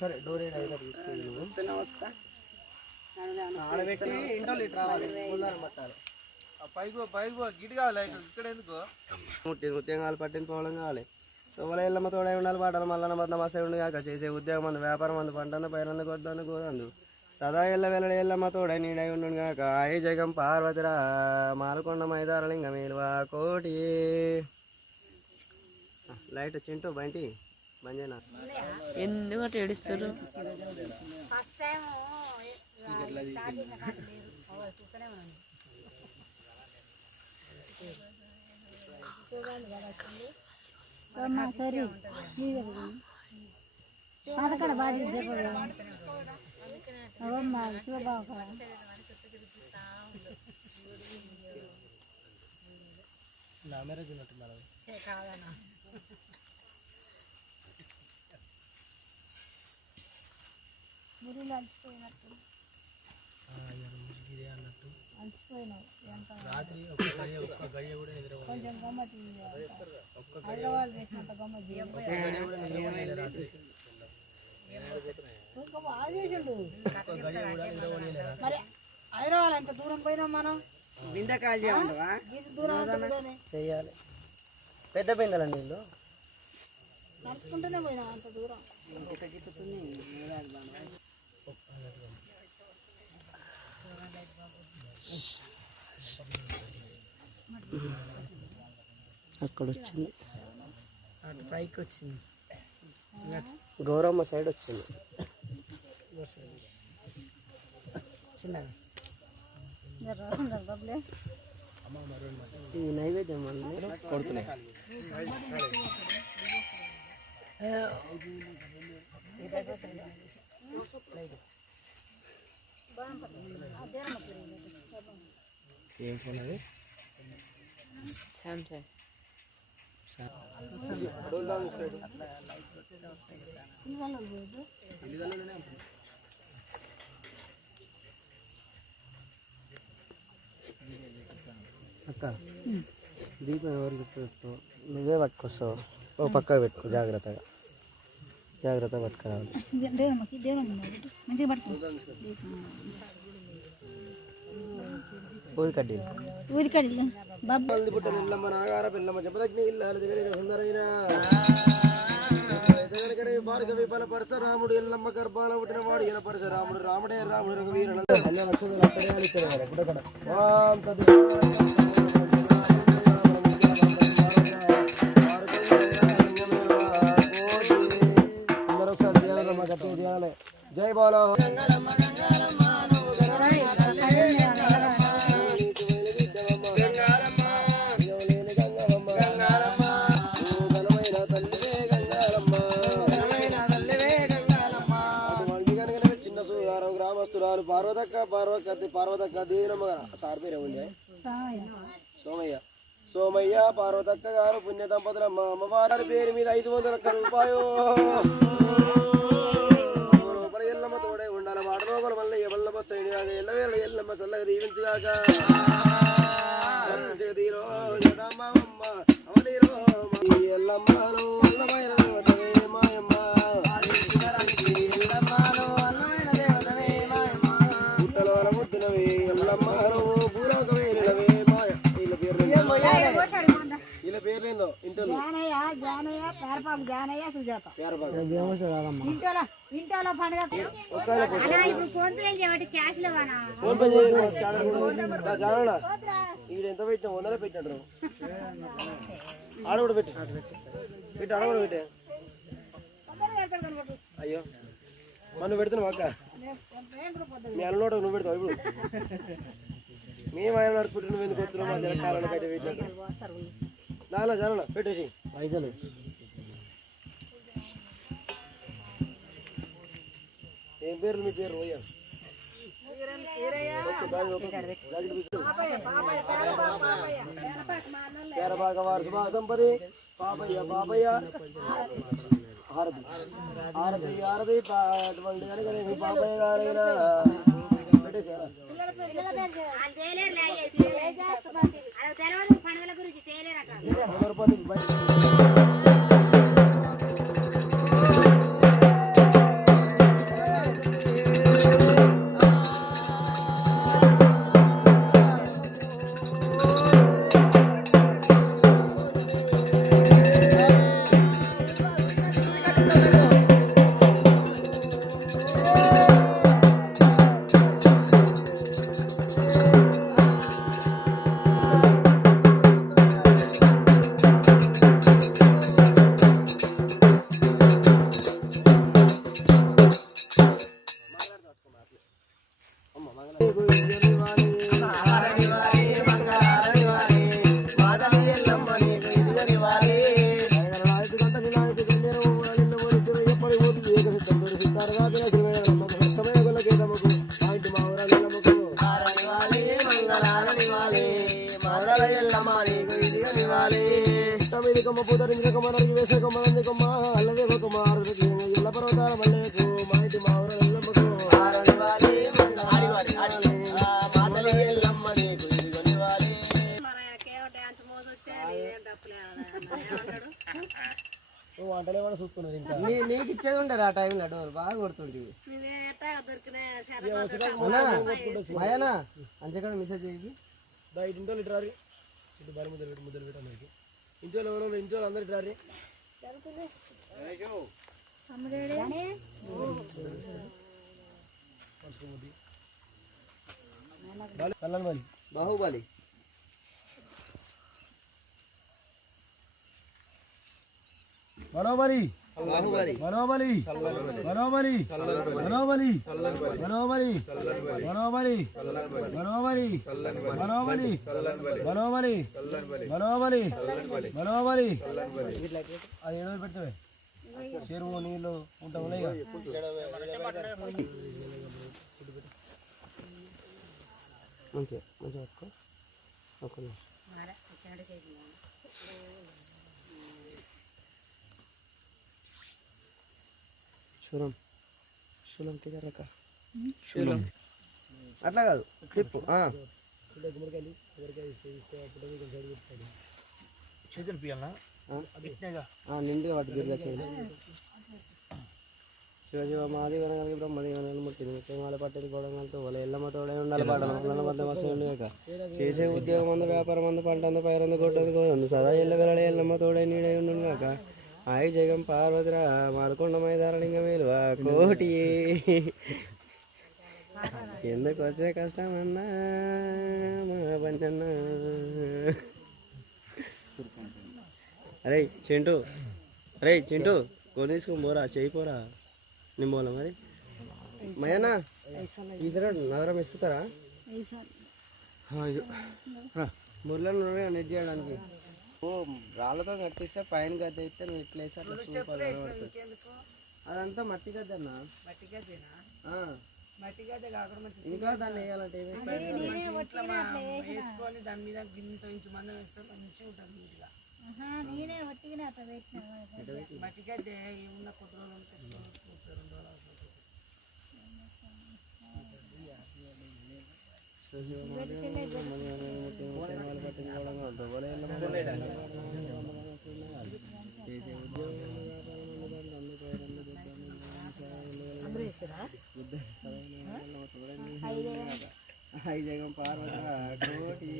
సరే డోర్ ఆడబెట్టి ఇంట్లో లీటర్ రావాలి పట్టాలి పైకి గిట్ కావాలి ఇక్కడ ఎందుకు ముత్యంగాలు పట్టిన పోవడం కావాలి తోవల ఎల్లమ్మ తోడై ఉండాలి పాటలు మళ్ళీ మధ్య మసే ఉండి కాక చేసే ఉద్యోగం అందు వ్యాపారం అందు పంటందు పైరందు కొద్దందు గోదందు సదా ఎల్ల వెల్లడి ఎల్లమ్మ తోడై నీడై ఉండు కాక ఆయ జగం పార్వతిరా మాలకొండ మైదారలింగ మేలువా కోటి లైట్ చింటూ బంటి బంజేనా ఎందుకు ఏడుస్తారు అక్కడ బాగా శివబాబు మురులు అలసిపోయినట్టు రాత్రి కొంచెం గమ్మతి హైదరాబాద్ చేసినంత గమ్మతి మరి హైదరాబాద్ ఎంత దూరం పోయినాం మనం చెయ్యాలి పెద్ద పెందలండి వీళ్ళు నడుచుకుంటూనే పోయినాం అంత దూరం అక్కడ వచ్చింది పైకి వచ్చింది గౌరమ్మ సైడ్ వచ్చింది ఈ నైవేద్యం కొడుతున్నాయి ఏం ఫోన్ అది సామ్సంగ్ అక్క దీపం ఎవరికి పెట్టు నువ్వే పట్టుకొస్తావు ఓ పక్కకు పెట్టుకో జాగ్రత్తగా పట్టుకురావాలి ఊరి కడ్డీలు పిల్లమ్మ నాగార పిల్లమ్మ చెప్పదగ్ని ఇల్లాలు సుందరైన భార్గవి బల పరశురాముడు ఎల్లమ్మ గర్భాల పుట్టిన వాడు ఈయన పరశురాముడు రాముడే రాముడు రఘువీరుడు జై బోలో పార్వతక్క దేవినమ్మ సార్ పేరే ఉండే సోమయ్య పార్వతక్క గారు పుణ్య దంపతులమ్మ అమ్మవారి పేరు మీద 500 రూపాయలు ఎల్లమ్మ తోడే ఉండాలి వాడ రోగుల వల్ల ఎవల్ల వస్తాయి ఎల్లవేళ ఎల్లమ్మ చల్లగా దీవించుగాక ఎల్లమ్మలో అల్లమైన మాయమ్మ వీళ్ళ పేర్లేందో ఇంట్లో ఎంత పెట్టినా 100 పెట్టినట్టు ఆడ కూడా పెట్టి ఆడ కూడా పెట్టే అయ్యో మనం పెడుతున్నాం అక్క మీ అన్నోట నువ్వు పెడతావు ఇప్పుడు మేము ఆయన నడుపుకుంటే నువ్వు ఎందుకు వస్తున్నావు మా జనకాలను బయట పెట్టినట్టు నాన్న జన పెట్టేసి పైసలు ఏం పేరు మీ పేరు రోయ్య పేరబాగ వారసు సంపది పాపయ్య హారతి అటువంటి కనుక పాపయ్య గారైనా పెట్టేసారా కొమ్మ పూతరించిన కొమ్మ నరికి వేసే కొమ్మ నంది కొమ్మ అల్లదేవ కుమారుడికి ఎల్ల పర్వతాల మల్లెకు మా ఇంటి మా ఊరు ఎల్లమ్మకు మాతలి ఎల్లమ్మ నీకు ఇది కొనివాలి. నువ్వు వంటలు ఏమైనా చూసుకున్నది ఇంకా నీకు ఇచ్చేది ఉంటారు ఆ టైంలో డోర్ బాగా కొడుతుంది. మయానా అంతేకాడ మెసేజ్ చేసి బయట ఇంట్లో ఇటు ఇటు బలి ముద్దలు పెట్టడానికి ఇంట్లో ఎవరో ఇంట్లో అందరు ఇటు రారి. బాహుబలి మనోబలి మనోబలి మనోబలి మనోబలి మనోబలి మనోబలి మనోబలి మనోబలి మనోబలి మనోబలి మనోబలి మనోబలి అది ఏడో పెడతావే చెరువు నీళ్ళు ఉంటా ఉన్నాయి. మంచిగా మంచిగా పట్టుకో ఓకే. శూలం శూలం కిదరక శూలం అట్లా కాదు తిప్పు నిండుగా వాటి గిరిగా చేయాలి. శివశివ మాది వనగలిగి బ్రహ్మది వనగలు ముట్టింది ముఖ్యమాల పట్టేది గోడంగలతో వాళ్ళ ఎల్లమ్మ తోడే ఉండాలి పాటలు మళ్ళీ మధ్య మస్తు ఉండేక చేసే ఉద్యోగం అందు వ్యాపారం అందు పంట అందు పైరందు కొట్టందు కోదందు సదా ఎల్ల వెళ్ళ ఎల్లమ్మ తోడే నీడే ఉండు కాక ఆయి జగం పార్వతిరా మారుకొండ మైదారలింగ మేలువ కోటి ఎందుకు వచ్చే కష్టం అన్నా మా పంచన్న. అరే చింటూ అరే చింటూ కొని తీసుకొని పోరా చేయిపోరా నేను పోలా మరి మయనా ఈసారి నగరం ఇస్తారా మురళను నెట్ చేయడానికి. ఓ రాళ్ళతో కట్టిస్తే పైన గద్దె ఇస్తే నువ్వు ఇట్లా వేసి అట్లా సూపర్ కనబడుతుంది. అదంతా మట్టి గద్దె అన్న ఇంకా దాన్ని వేయాలంటే వేసుకొని దాని మీద గిన్నెతో ఇంచు మందం వేస్తే మంచిగా ఉంటుంది నీట్గా. మట్టి గద్దె ఏమున్న కొద్ది రోజులు పార్వతి